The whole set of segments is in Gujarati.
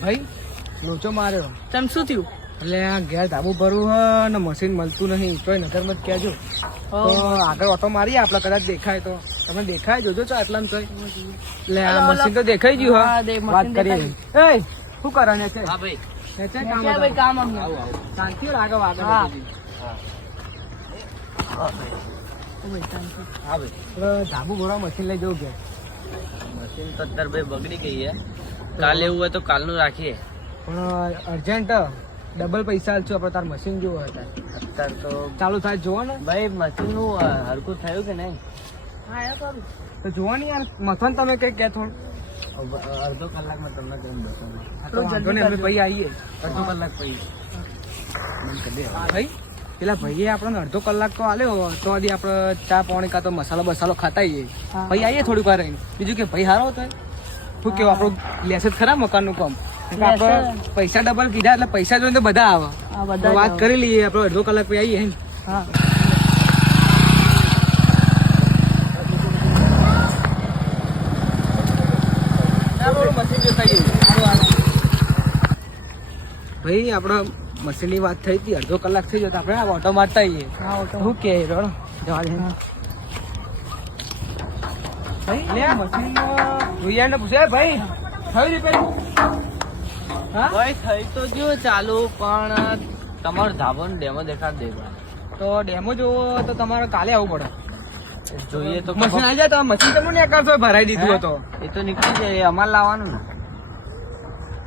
ભાઈ? લોચો માર્યો. તમ શું થયું? એટલે આ ઘેર ધાબુ ભરવું હ ને મશીન મળતું નહીં. તો નગરમાં જ કહેજો. તો આગળ ઓટો મારીએ આપણે કદાચ દેખાય તો. તમે દેખાય? જોજો છો આટલા તો એટલે આ મશીન તો દેખાઈ ગયું હા, હા વાત કરીએ. એ શું કરવાનું છે? હા ભાઈ. કામ ભાઈ શાંતિ આગળ આગળ હા. હા. હા ધાબુ ભરવા મશીન લઈ જવું ઘેર મશીન તો અત્યારે ભાઈ બગડી ગઈ છે કાલે એવું હોય તો કાલનું રાખીએ. પણ અર્જન્ટ ડબલ પૈસા આલશું આપણે તાર મશીન જોવો હતા અત્યારે તો ચાલુ થાય જોવો ને. ભાઈ મશીનનું હરકું થયું કે નહીં? હા એ કરું. તો જોવો ને યાર મથન તમે કઈ કે થોડું અડધો કલાકમાં તમને કેમ વાંધો અમે પછી આવીએ. અડધો કલાક પછી. ભાઈ પેલા ભાઈએ આપણને અડધો કલાક તો આલ્યો તો હજી આપણે ચા પાણી કાં તો મસાલો બસાલો ખાતા આવીએ ભાઈ આવીએ થોડીક વાર રહીને. બીજું કે ભાઈ હારો હતો શું કેવું આપણું લેસે ખરા મકાનનું કામ? આપણે પૈસા ડબલ કીધા એટલે પૈસા જોઈને તો બધા આવે. વાત કરી લઈએ આપણે અડધો કલાક પછી આવીએ હે. ભાઈ આપણે મશીનની વાત થઈ હતી અડધો કલાક થઈ ગયો આપણે ઓટો મારતા આવીએ. શું કે જવા દે. ભાઈ લે મશીનમાં જોઈએ ને પૂછે ભાઈ થયું રિપેર હા? ભાઈ થઈ તો જો ચાલુ પણ તમારો ધાબો ડેમો દેખાડ દે તો ડેમો જોવો તો તમારે કાલે આવવું પડે. જોઈએ તો મશીન આવી જાય તો મશીન તમને ને કરશો ભરાઈ દીધું હતો એ તો નીકળી જાય એ અમારે લાવવાનું ને.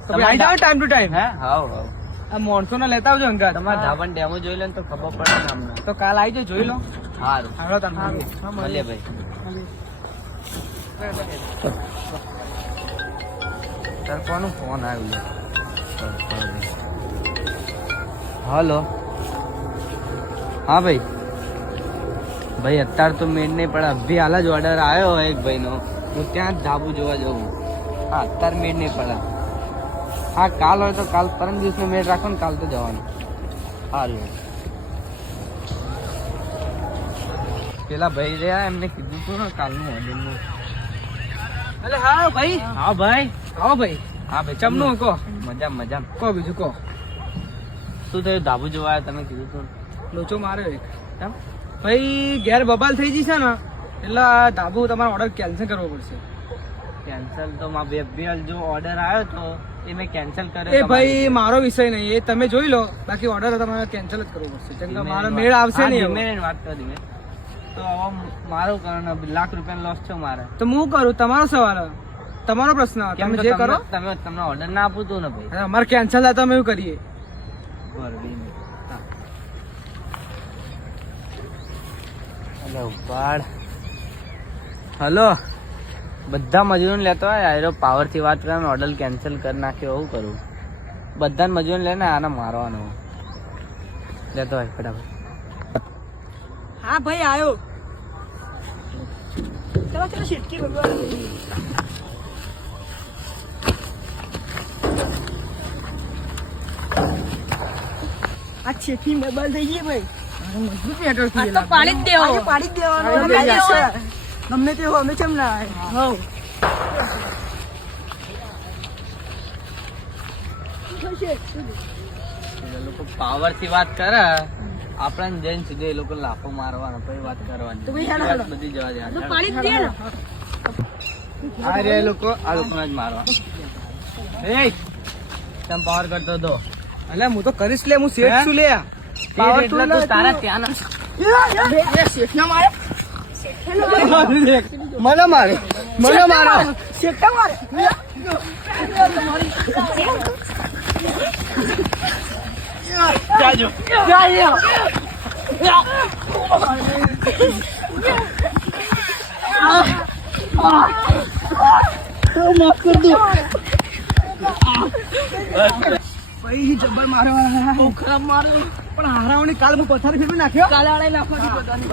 તો આવી જાઓ ટાઈમ ટુ ટાઈમ હે? હાવ હાવ. આ માણસો ને લેતા આવજો અંગા તમારા ધાબાનો ડેમો જોઈ લે તો ખબર પડે ને અમને. તો કાલ આવી જાઓ જોઈ લો. સારું હાલો તમે મળીએ ભાઈ. તાર ફોન આવ્યો હલો. હા ભાઈ. ભાઈ, અત્યારે તો મેળ નહીં પડે. અભી હાલ જ ઓર્ડર આવ્યો એક ભાઈનો. હું ત્યાં જ ધાબુ જોવા જવું હા, અત્યારે મેળ નહીં પડે. હા, કાલ હોય તો કાલ પરમ દિવસનો મેળ રાખો ને, કાલ તો જવાનું. સારું પેલા ભાઈ રહ્યા એમને કીધું હતું ને કાલનું ઓર્ડરનું એટલે હા ભાઈ. હા ભાઈ. હા ભાઈ. હા ભાઈ ચમનું કો મજા મજા કો બીજું કહો. શું થયું? ધાબુ જોવા આવ્યા તમે કીધું તો. લોચો માર્યો એક. ભાઈ ઘેર બબાલ થઈ જશે ને એટલે આ ધાબુ તમારો ઓર્ડર કેન્સલ કરવો પડશે. કેન્સલ તો માં બેબીએલ જો ઓર્ડર આવ્યો તો એ મેં કેન્સલ કર્યો એ ભાઈ મારો વિષય નહીં. એ તમે જોઈ લો. બાકી ઓર્ડર તમારે કેન્સલ જ કરવો પડશે. કેમ કે મારો મેળ આવશે નહીં મેં વાત કરી મેં. તો હવે મારું કારણ લાખ રૂપિયાનો લોસ છે મારે. તો હું કરું? તમારો સવાલ તમારો પ્રશ્ન તમે જે કરો? તમે તમને ઓર્ડર ના આપું તો ને ભાઈ. અમારે કેન્સલ થાય તો અમે એવું કરીએ. બરાબર બે મિનિટ. હા. અલે ઉપાડ. હલો. બધા મજૂરોને લેતો હોય આયરો પાવરથી વાત કરે ઓર્ડર કેન્સલ કરી નાખ્યો એવું કરું. બધા મજૂરોને લઈને આને મારવાનો. લેતો હોય ફટાફટ. હા ભાઈ આવ્યો ચલો ચલો સિટકી ભગવાન. આ છેકી મોબાઈલ થઈ ગઈ ભાઈ. મજબૂત network આ તો પાડી જ દેવો પાડી જ દેવાનો. ગમે તે અમે કેમ ના લોકો પાવરથી વાત કરે. આપણને જઈને સીધે એ લોકો લાફો મારવાનો પછી વાત કરવાની. તો ભાઈ હેડો, બધી જવા દે તો પાણી દે ને. આ રે લોકો આ લોકોને જ મારવા. એ! તમ પાવર કરતો દો. અલે હું તો કરીશ લે હું સેટ છું લે. પાવર તું તો તારા ત્યાં એ શેઠના મારે. મને મારે. મને મારો. શેઠના મારે. જાજો ભાઈ જબ્બર મારો બહુ ખરાબ મારો પણ હારાઓની કાલ હું પથારી ફેરવી નાખ્યો? કાલે આડે નાખવાથી બધાની